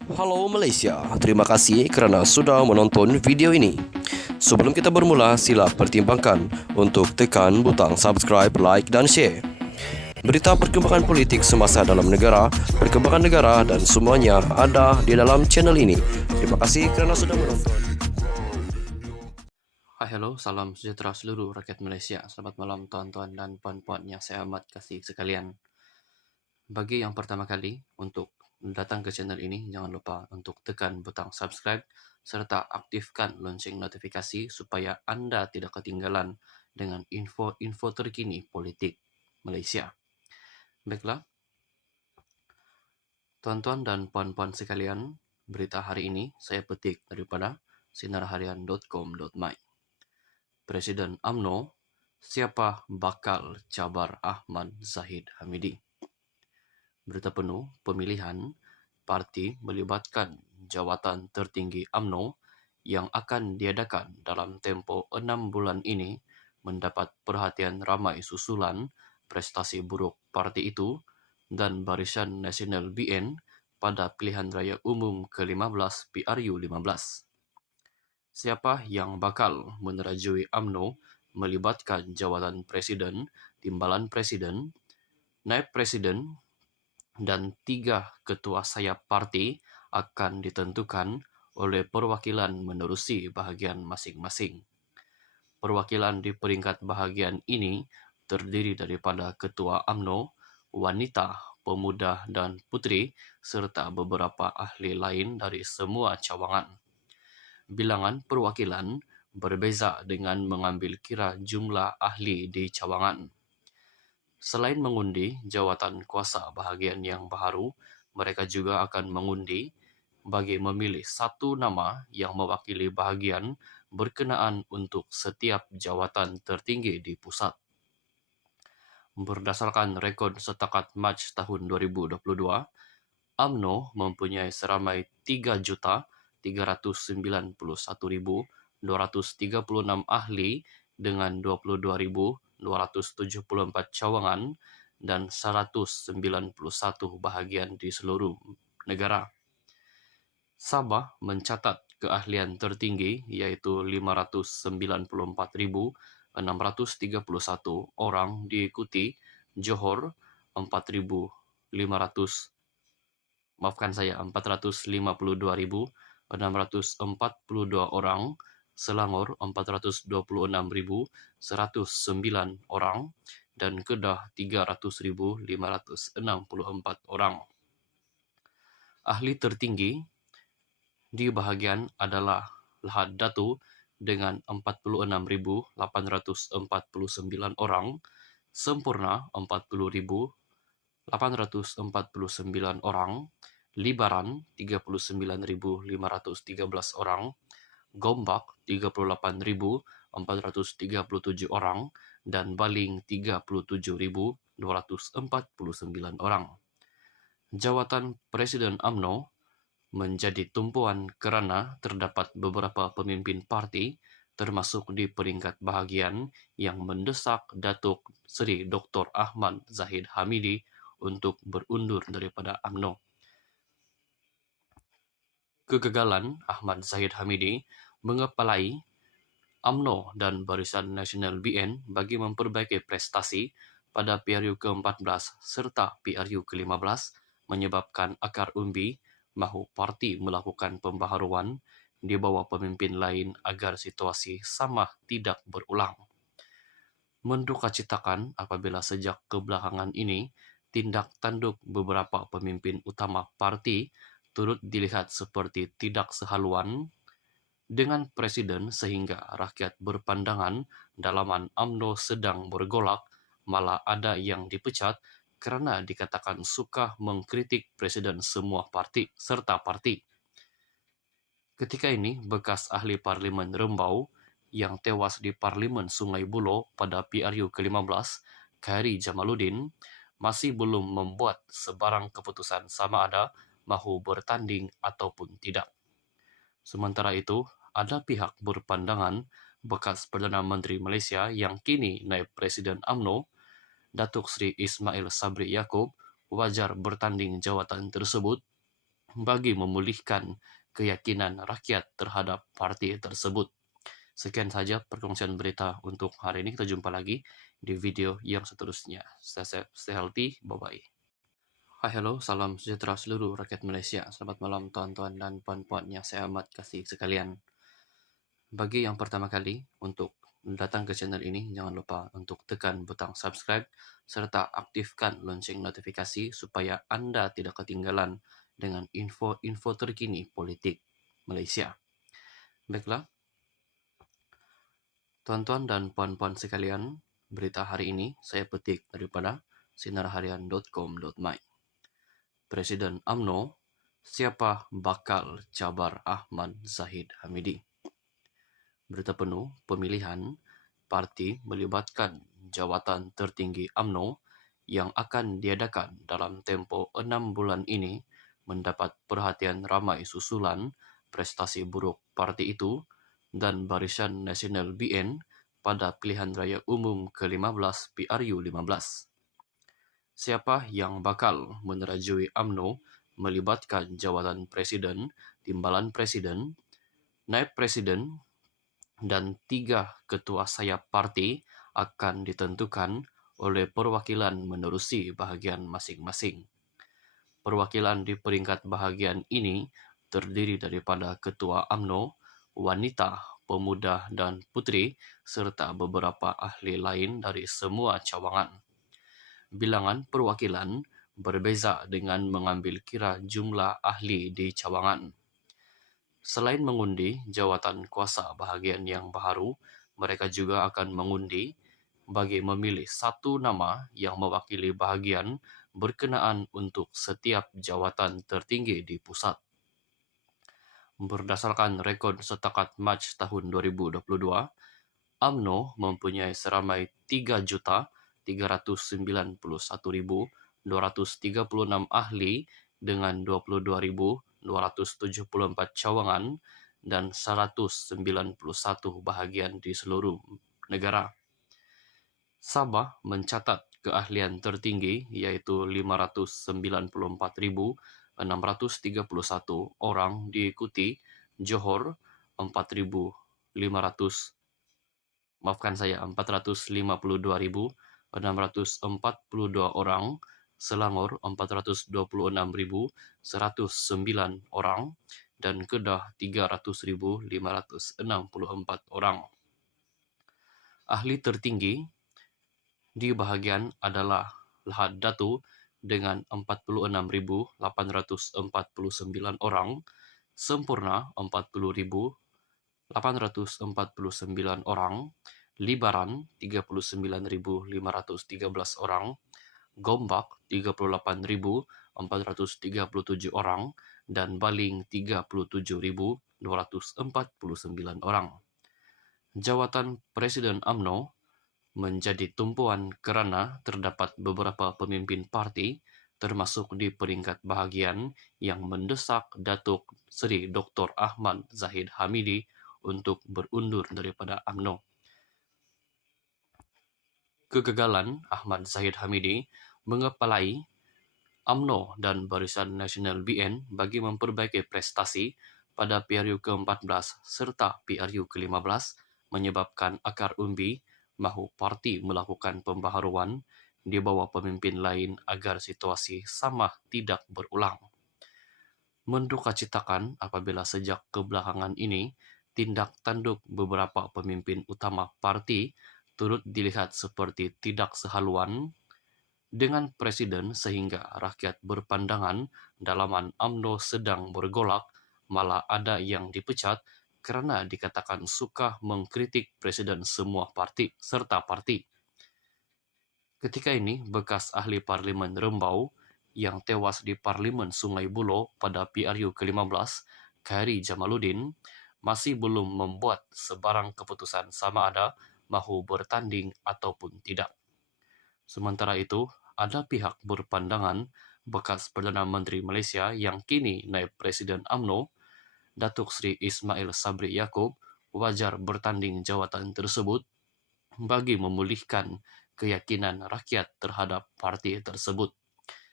Halo Malaysia, terima kasih kerana sudah menonton video ini. Sebelum kita bermula, sila pertimbangkan untuk tekan butang subscribe, like dan share. Berita perkembangan politik semasa dalam negara, perkembangan negara dan semuanya ada di dalam channel ini. Terima kasih kerana sudah menonton. Hai, hello, salam sejahtera seluruh rakyat Malaysia. Selamat malam tuan-tuan dan puan-puan yang saya amat kasih sekalian. Bagi yang pertama kali untuk datang ke channel ini, jangan lupa untuk tekan butang subscribe serta aktifkan lonceng notifikasi supaya anda tidak ketinggalan dengan info-info terkini politik Malaysia. Baiklah, tuan-tuan dan puan-puan sekalian, berita hari ini saya petik daripada sinarharian.com.my. Presiden UMNO, siapa bakal cabar Ahmad Zahid Hamidi? Berita penuh pemilihan parti melibatkan jawatan tertinggi UMNO yang akan diadakan dalam tempoh 6 bulan ini mendapat perhatian ramai susulan prestasi buruk parti itu dan Barisan Nasional BN pada pilihan raya umum ke-15 PRU 15. Siapa yang bakal menerajui UMNO melibatkan jawatan presiden, timbalan presiden, naib presiden, dan 3 ketua sayap parti akan ditentukan oleh perwakilan menerusi bahagian masing-masing. Perwakilan di peringkat bahagian ini terdiri daripada ketua UMNO, wanita, pemuda dan puteri serta beberapa ahli lain dari semua cawangan. Bilangan perwakilan berbeza dengan mengambil kira jumlah ahli di cawangan. Selain mengundi jawatan kuasa bahagian yang baharu, mereka juga akan mengundi bagi memilih satu nama yang mewakili bahagian berkenaan untuk setiap jawatan tertinggi di pusat. Berdasarkan rekod setakat Mac tahun 2022, UMNO mempunyai seramai 3.391.236 ahli dengan 22.274 cawangan dan 191 bahagian di seluruh negara. Sabah mencatat keahlian tertinggi iaitu 594.631 orang, diikuti Johor 452.642 orang, Selangor 426.109 orang, dan Kedah 300.564 orang. Ahli tertinggi di bahagian adalah Lahad Datu dengan 46.849 orang, Sempurna 40.849 orang, Libaran 39.513 orang, Gombak 38.437 orang, dan Baling 37.249 orang. Jawatan Presiden UMNO menjadi tumpuan kerana terdapat beberapa pemimpin parti termasuk di peringkat bahagian yang mendesak Datuk Seri Dr. Ahmad Zahid Hamidi untuk berundur daripada UMNO. Kegagalan Ahmad Zahid Hamidi mengepalai UMNO dan Barisan Nasional BN bagi memperbaiki prestasi pada PRU ke-14 serta PRU ke-15 menyebabkan akar umbi mahu parti melakukan pembaharuan di bawah pemimpin lain agar situasi sama tidak berulang. Mendukacitakan apabila sejak kebelakangan ini tindak tanduk beberapa pemimpin utama parti turut dilihat seperti tidak sehaluan dengan presiden sehingga rakyat berpandangan dalaman UMNO sedang bergolak, malah ada yang dipecat kerana dikatakan suka mengkritik presiden semua parti serta parti. Ketika ini, bekas ahli Parlimen Rembau yang tewas di Parlimen Sungai Buloh pada PRU ke-15, Khairi Jamaluddin, masih belum membuat sebarang keputusan sama ada mahu bertanding ataupun tidak. Sementara itu, ada pihak berpandangan bekas Perdana Menteri Malaysia yang kini naib Presiden UMNO, Datuk Seri Ismail Sabri Yaakob, wajar bertanding jawatan tersebut bagi memulihkan keyakinan rakyat terhadap parti tersebut. Sekian saja perkongsian berita untuk hari ini. Kita jumpa lagi di video yang seterusnya. Stay safe, stay healthy, bye-bye. Hai, hello, salam sejahtera seluruh rakyat Malaysia. Selamat malam tuan-tuan dan puan-puan yang saya amat kasih sekalian. Bagi yang pertama kali untuk datang ke channel ini, jangan lupa untuk tekan butang subscribe serta aktifkan lonceng notifikasi supaya Anda tidak ketinggalan dengan info-info terkini politik Malaysia. Baiklah, tuan-tuan dan puan-puan sekalian, berita hari ini saya petik daripada sinarharian.com.my. Presiden UMNO, siapa bakal cabar Ahmad Zahid Hamidi? Berita penuh pemilihan parti melibatkan jawatan tertinggi UMNO yang akan diadakan dalam tempoh 6 bulan ini mendapat perhatian ramai susulan prestasi buruk parti itu dan Barisan Nasional BN pada pilihan raya umum ke-15 PRU 15. Siapa yang bakal menerajui UMNO melibatkan jawatan presiden, timbalan presiden, naib presiden, dan 3 ketua sayap parti akan ditentukan oleh perwakilan menerusi bahagian masing-masing. Perwakilan di peringkat bahagian ini terdiri daripada ketua UMNO, wanita, pemuda dan putri serta beberapa ahli lain dari semua cawangan. Bilangan perwakilan berbeza dengan mengambil kira jumlah ahli di cawangan. Selain mengundi jawatan kuasa bahagian yang baharu, mereka juga akan mengundi bagi memilih satu nama yang mewakili bahagian berkenaan untuk setiap jawatan tertinggi di pusat. Berdasarkan rekod setakat Mac tahun 2022, UMNO mempunyai seramai 3.391.236 ahli dengan 22.274 cawangan dan 191 bahagian di seluruh negara. Sabah mencatat keahlian tertinggi iaitu 594.631 orang, diikuti Johor 452.642 orang, Selangor 426.109 orang, dan Kedah 300.564 orang. Ahli tertinggi di bahagian adalah Lahad Datu dengan 46.849 orang, Sempurna 40.849 orang, Libaran 39.513 orang, Gombak 38.437 orang, dan Baling 37.249 orang. Jawatan Presiden UMNO menjadi tumpuan kerana terdapat beberapa pemimpin parti termasuk di peringkat bahagian yang mendesak Datuk Seri Dr. Ahmad Zahid Hamidi untuk berundur daripada UMNO. Kegagalan Ahmad Zahid Hamidi mengepalai UMNO dan Barisan Nasional BN bagi memperbaiki prestasi pada PRU ke-14 serta PRU ke-15 menyebabkan akar umbi mahu parti melakukan pembaharuan di bawah pemimpin lain agar situasi sama tidak berulang. Mendukacitakan apabila sejak kebelakangan ini tindak tanduk beberapa pemimpin utama parti turut dilihat seperti tidak sehaluan dengan presiden sehingga rakyat berpandangan dalaman UMNO sedang bergolak, malah ada yang dipecat kerana dikatakan suka mengkritik presiden semua parti serta parti. Ketika ini, bekas ahli Parlimen Rembau yang tewas di Parlimen Sungai Buloh pada PRU ke-15, Khairi Jamaluddin, masih belum membuat sebarang keputusan sama ada mahu bertanding ataupun tidak. Sementara itu, ada pihak berpandangan bekas Perdana Menteri Malaysia yang kini naib Presiden UMNO, Datuk Seri Ismail Sabri Yaakob, wajar bertanding jawatan tersebut bagi memulihkan keyakinan rakyat terhadap parti tersebut.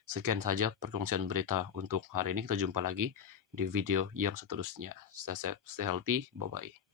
Sekian saja perkongsian berita untuk hari ini. Kita jumpa lagi di video yang seterusnya. Stay safe, stay healthy. Bye-bye.